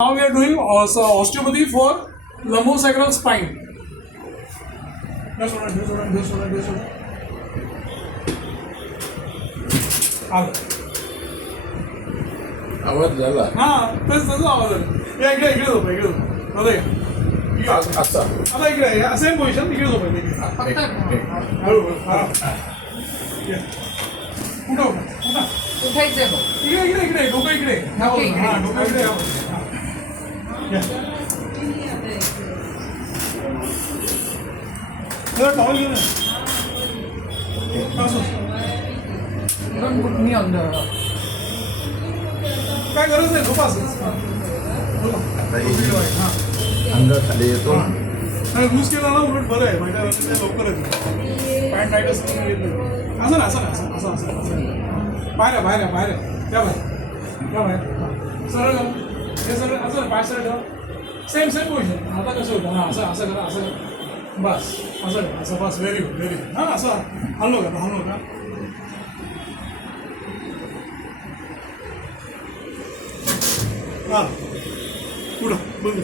Now we are doing osteopathy for lumbosacral spine. आवाज झाला हाँ तसं आवाज आहे. या इकडे झोपा इकडे झोपा आता इकडे असा आता इकडे सेम पोझिशन इकडे झोपायचं हळूहळू आराम कुठं उठा उठायचंय बघ. इकडे इकडे इकडे डोकं इकडे ह्या डोकं बाजूला. इकडे. हां डोकं इकडे या बाजूला. या टॉवेल घेऊन Don't put me on the. काय गरज नाही झोपा असंच. आता हे अंग खाली येतो आणि लूज केला ना उलट बरं आहे माझ्या लवकर येते पॅन्ट टाईट असतं येत नाही असं ना असं ना असं असं असं असं बाहेर बाहेर बाहेर त्या बाहेर त्या बाहेर सरळ करा हे सरळ असं पाय सरळ ठेवा सेम सेम पोझिशन आता कसं होतं हां असं असं करा असं करा बस असं करा असं बस व्हेरी गुड हां असं हललो का हां पुढं बघू